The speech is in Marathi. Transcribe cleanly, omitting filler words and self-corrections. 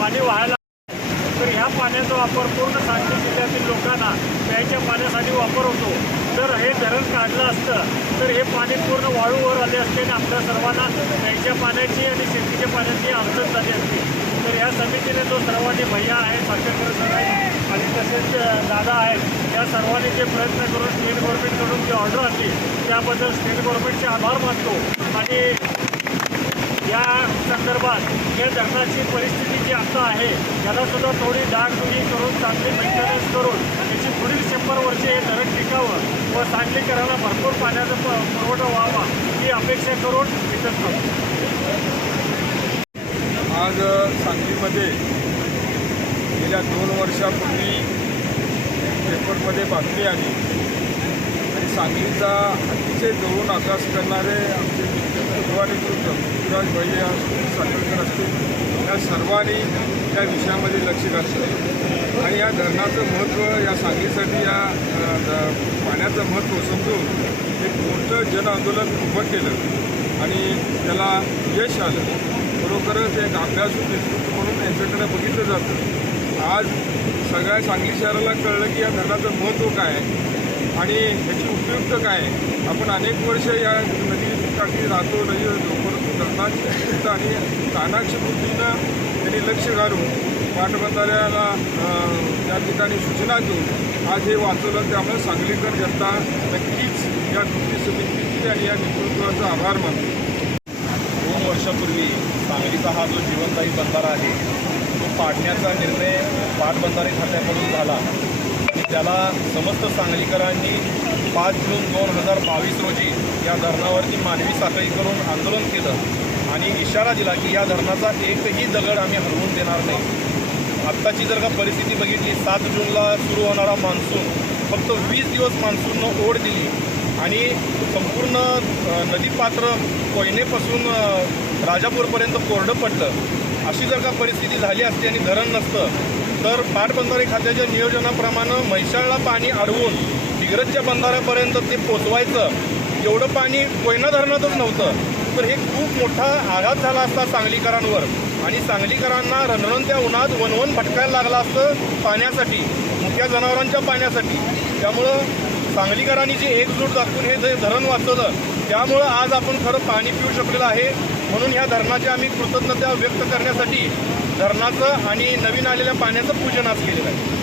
पाणी वाहायला तर ह्या पाण्याचा वापर पूर्ण सांगली जिल्ह्यातील लोकांना प्यायच्या पाण्यासाठी वापर होतो। जर हे धरण काढलं असतं तर हे पाणी पूर्ण वाळूवर आले असते आणि आपल्या सर्वांना प्यायच्या पाण्याची आणि शेतीच्या पाण्याची अडचण झाली असते। तर ह्या समितीने जो सर्वांनी भैया आहे, साखरकर सर आहेत आणि तसेच दादा आहेत, या सर्वांनी जे प्रयत्न करून स्टेट गव्हर्नमेंटकडून जी ऑर्डर आली त्याबद्दल स्टेट गव्हर्नमेंटचे आभार मानतो। आणि या संदर्भात या धरणाची परिस्थिती जी आता आहे त्याला सुद्धा थोडी डागडुगी करून चांगली मेंटेनन्स करून याची पुढील 100 वर्षे हे धरण टिकावं व सांगलीकरांना भरपूर पाण्याचा पुरवठा व्हावा ही अपेक्षा करून इथंच करतो। आज सांगलीमध्ये गेल्या 2 वर्षापूर्वी पेपरमध्ये बातमी आली आणि सांगलीचा अतिशय जवळून अभ्यास करणारे आमचे सर्वांनीकृत पृथ्वीराज भैया साखरकर असतील या सर्वांनी या विषयामध्ये लक्ष घातलं आणि या धरणाचं महत्त्व या सांगलीसाठी या पाण्याचं महत्त्व समजून एक मोठं जनआंदोलन उभं केलं आणि त्याला यश आलं। खरोखरच एक अभ्यासू नेतृत्व म्हणून यांच्याकडे बघितलं जातं। आज सगळ्या सांगली शहराला कळलं की या धरणाचं महत्त्व काय आहे आणि याची उपयुक्त काय आहे। आपण अनेक वर्ष या नदी काठी राहतो नाही परंतु धरणाची आणि तानाक्ष वृत्तीनं त्यांनी लक्ष घालून पाटबंधाऱ्याला त्या ठिकाणी सूचना देऊन आज हे वाचवलं। त्यामुळे सांगलीकर जनता नक्कीच या कृती समितीची आणि या नेतृत्वाचा आभार मानतो। 2 वर्षापूर्वी सांगलीचा हा जो जीवनदायी बंधारा आहे तो पाडण्याचा निर्णय पाटबंधारे खात्याकडून झाला आणि त्याला समस्त सांगलीकरांनी 5 जून 2022 रोजी या धरणावरती मानवी साखळी करून आंदोलन केलं आणि इशारा दिला की या धरणाचा एकही दगड आम्ही हलवून देणार नाही। आत्ताची जर का परिस्थिती बघितली 7 जूनला सुरू होणारा मान्सून फक्त 20 दिवस मान्सूननं ओढ दिली आणि संपूर्ण नदीपात्र कोयनेपासून राजापूरपर्यंत कोरडं पडलं। अशी जर का परिस्थिती झाली असती आणि धरण नसतं तर पाटबंधारे खात्याच्या नियोजनाप्रमाणे म्हैसाळला पाणी अडवून दिग्रजच्या बंधाऱ्यापर्यंत ते पोचवायचं एवढं पाणी कोयना धरणातच नव्हतं। तर हे खूप मोठा आघात झाला असता सांगलीकरांवर आणि सांगलीकरांना रणरणत्या उन्हात वनवन भटकायला लागलं असतं पाण्यासाठी, मुख्या जनावरांच्या पाण्यासाठी। त्यामुळं सांगलीकरांनी जी एकजूट दाखवून हे जे धरण वाचवलं त्यामुळं आज आपण खरं पाणी पिऊ शकलेलं आहे। म्हणून ह्या धरणाची आम्ही कृतज्ञता व्यक्त करण्यासाठी धरणाचं आणि नवीन आलेल्या पाण्याचं पूजन आज केलेलं आहे।